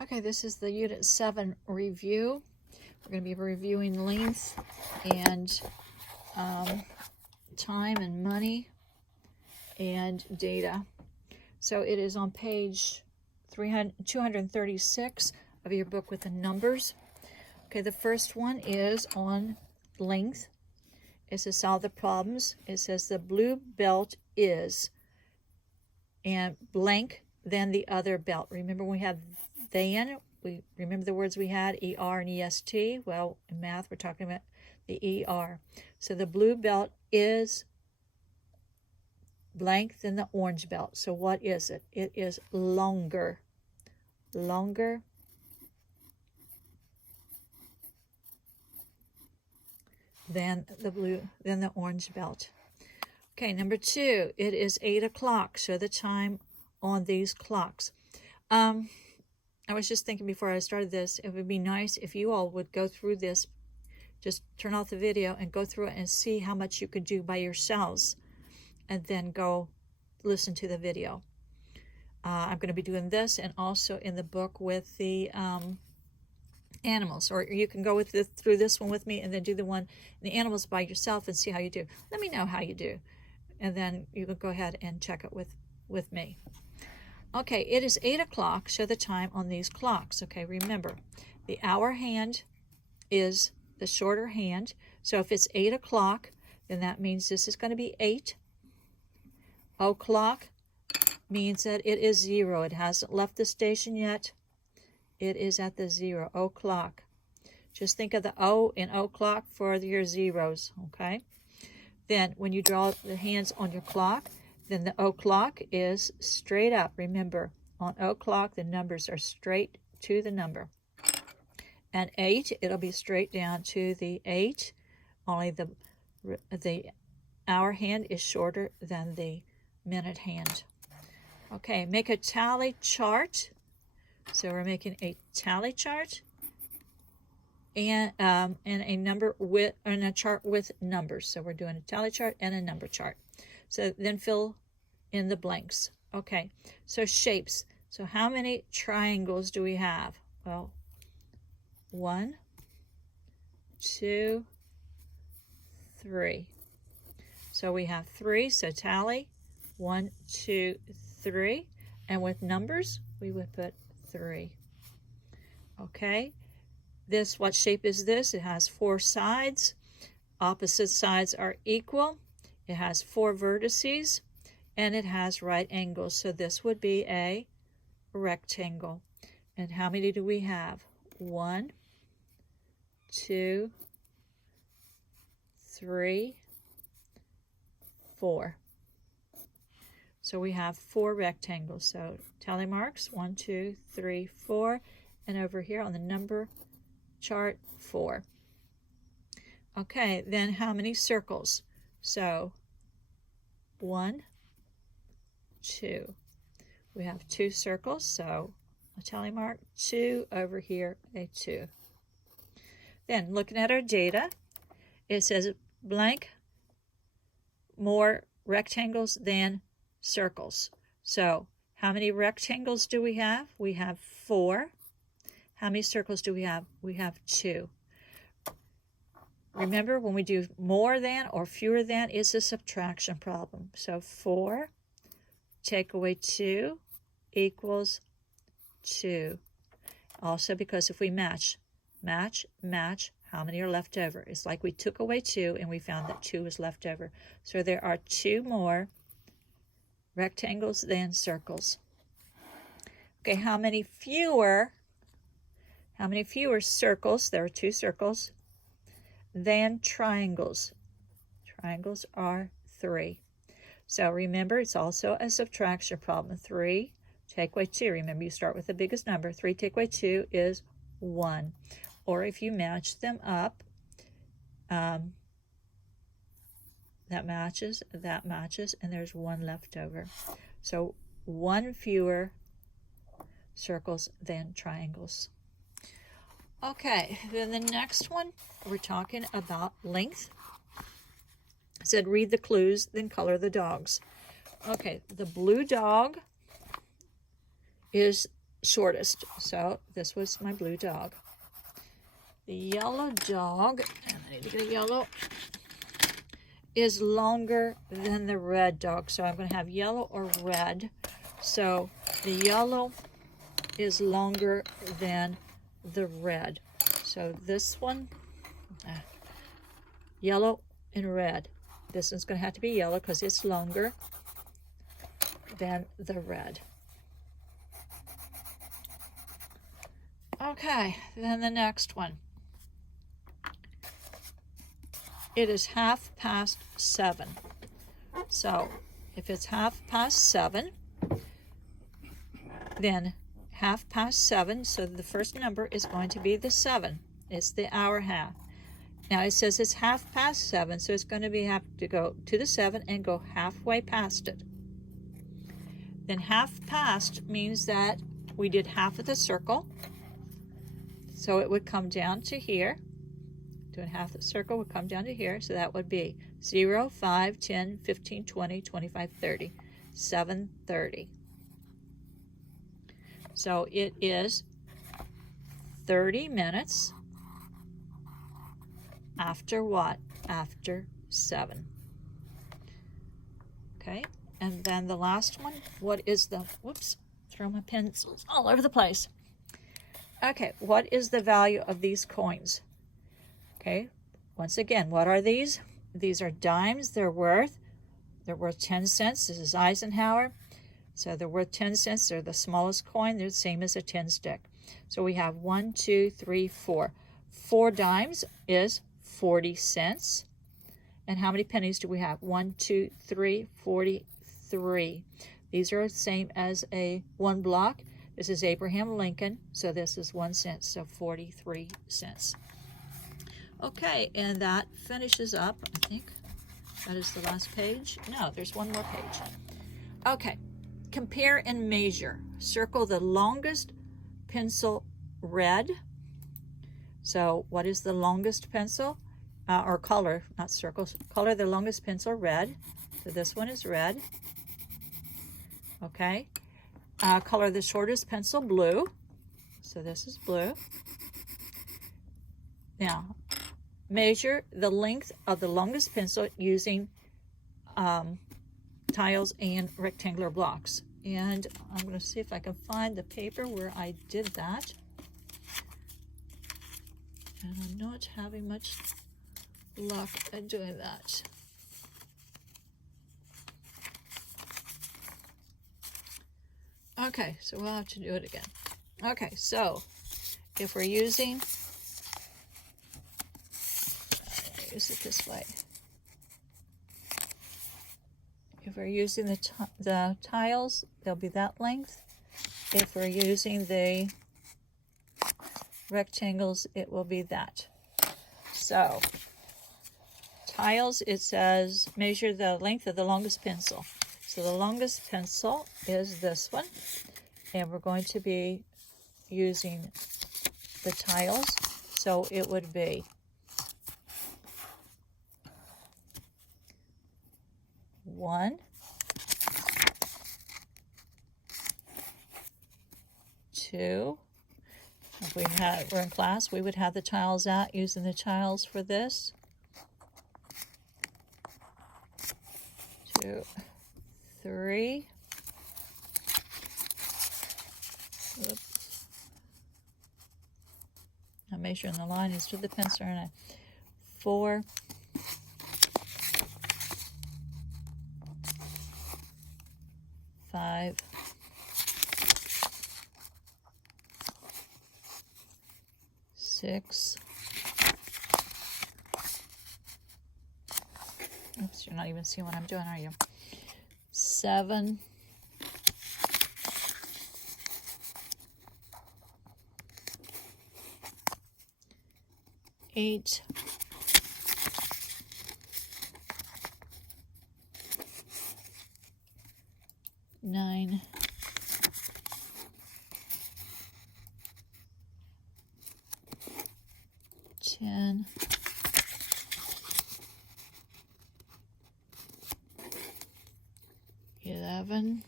Okay, this is the Unit 7 review. We're going to be reviewing length and time and money and data. So it is on page 236 of your book with the numbers. Okay, the first one is on length. It says solve the problems. It says the blue belt is and blank then the other belt. Remember we had then, we remember the words we had, ER and EST. Well, in math, we're talking about the ER. So the blue belt is blank than the orange belt. So what is it? It is longer. Longer than the orange belt. Okay, number 2, it is 8 o'clock. Show the time on these clocks. I was just thinking before I started this, it would be nice if you all would go through this, just turn off the video and go through it and see how much you could do by yourselves, and then go listen to the video. I'm going to be doing this and also in the book with the animals, or you can go through this one with me and then do the one the animals by yourself and see how you do. Let me know how you do, and then you can go ahead and check it with me. Okay, it is 8 o'clock. Show the time on these clocks. Okay, remember, the hour hand is the shorter hand. So if it's 8 o'clock, then that means this is going to be 8. O'clock means that it is 0. It hasn't left the station yet. It is at the 0 o'clock. Just think of the O in o'clock for your zeros, okay? Then when you draw the hands on your clock, then the o'clock is straight up. Remember, on o'clock, the numbers are straight to the number. And 8, it'll be straight down to the 8. Only the hour hand is shorter than the minute hand. Okay, make a tally chart. So we're making a tally chart and a number with and a chart with numbers. So we're doing a tally chart and a number chart. So then fill in the blanks. Okay, so shapes. So how many triangles do we have? Well, 1, 2, 3. So we have 3, so tally 1, 2, 3. And with numbers, we would put 3. Okay, what shape is this? It has 4 sides. Opposite sides are equal. It has 4 vertices, and it has right angles. So this would be a rectangle. And how many do we have? 1, 2, 3, 4. So we have 4 rectangles. So tally marks, 1, 2, 3, 4. And over here on the number chart, 4. Okay, then how many circles? So 1, 2. We have 2 circles, so a tally mark, 2 over here, a 2. Then looking at our data, it says blank more rectangles than circles. So how many rectangles do we have? We have 4. How many circles do we have? We have 2. Remember, when we do more than or fewer than, it's a subtraction problem. So 4 take away 2 equals 2. Also, because if we match, how many are left over? It's like we took away 2 and we found that 2 was left over. So there are 2 more rectangles than circles. Okay, how many fewer circles? There are 2 circles than triangles. Triangles are 3. So remember, it's also a subtraction problem. 3 take away 2. Remember, you start with the biggest number. 3 take away 2 is 1. Or if you match them up, that matches, and there's 1 left over. So 1 fewer circles than triangles. Okay, then the next one, we're talking about length. It said read the clues, then color the dogs. Okay, the blue dog is shortest. So this was my blue dog. The yellow dog, and I need to get a yellow, is longer than the red dog. So I'm going to have yellow or red. So the yellow is longer than the red. So this one, yellow and red. This one's going to have to be yellow because it's longer than the red. Okay, then the next one. It is 7:30. So if it's 7:30, then 7:30, so the first number is going to be the 7. It's the hour half. Now it says it's 7:30, so it's going to have to go to the 7 and go halfway past it. Then half past means that we did half of the circle. So it would come down to here. Doing half the circle would come down to here. So that would be 0, 5, 10, 15, 20, 25, 30, 7:30. So it is 30 minutes after what? After 7. Okay, and then the last one, what is the, whoops, throw my pencils all over the place. Okay, what is the value of these coins? Okay, once again, what are these? These are dimes. They're worth 10 cents. This is Eisenhower. So they're worth 10 cents. They're the smallest coin. They're the same as a 10 stick. So we have 1, 2, 3, 4. 4 dimes is 40 cents. And how many pennies do we have? 1, 2, 3, 43. These are the same as a 1 block. This is Abraham Lincoln. So this is 1 cent. So 43 cents. Okay, and that finishes up, I think. That is the last page. No, there's one more page. Okay. Compare and measure. Circle the longest pencil red. So what is the longest pencil? Or color, not circles. Color the longest pencil red. So this one is red. Okay. Color the shortest pencil blue. So this is blue. Now, measure the length of the longest pencil using tiles and rectangular blocks. And I'm going to see if I can find the paper where I did that. And I'm not having much luck at doing that. Okay, so we'll have to do it again. Okay, so if we're using, use it this way. If we're using the tiles, they'll be that length. If we're using the rectangles, it will be that. So, tiles, it says measure the length of the longest pencil. So the longest pencil is this one. And we're going to be using the tiles. So it would be 1, 2. If we're in class, we would have the tiles out using the tiles for this. 2, 3. Oops. I'm measuring the line is to the pencil, and I 4. 5. 6. Oops, you're not even seeing what I'm doing, are you? 7. 8. 9. 10. 11.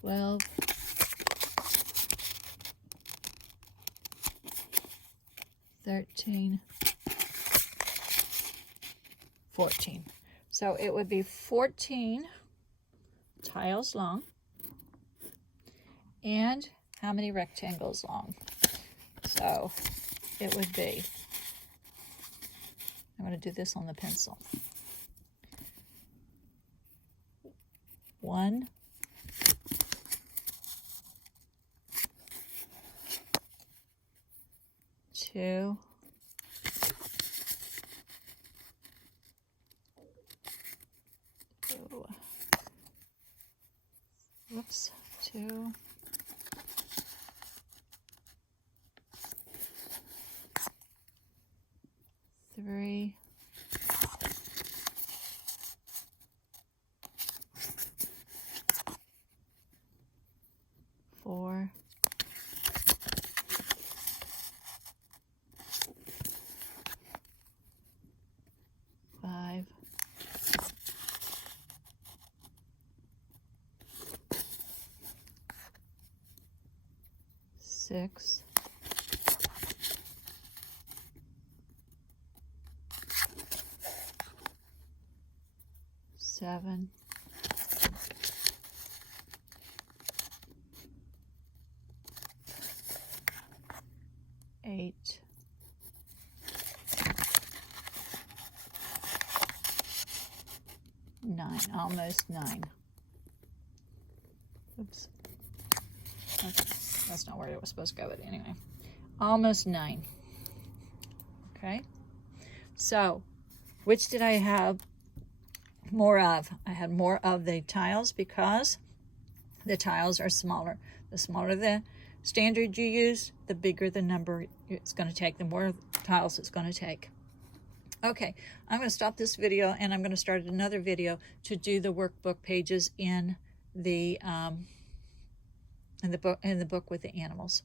12, 13, 14. So it would be 14 tiles long. And how many rectangles long? So it would be, I'm going to do this on the pencil. 1, 2, 2, 3, 4, 5, 6, 7, 8, 9, almost 9. Oops. That's not where it was supposed to go, but anyway. Almost 9. Okay. So, which did I have more of? I had more of the tiles because the tiles are smaller. The smaller the standard you use, the bigger the number it's going to take, the more tiles it's going to take. Okay, I'm going to stop this video and I'm going to start another video to do the workbook pages in the book with the animals.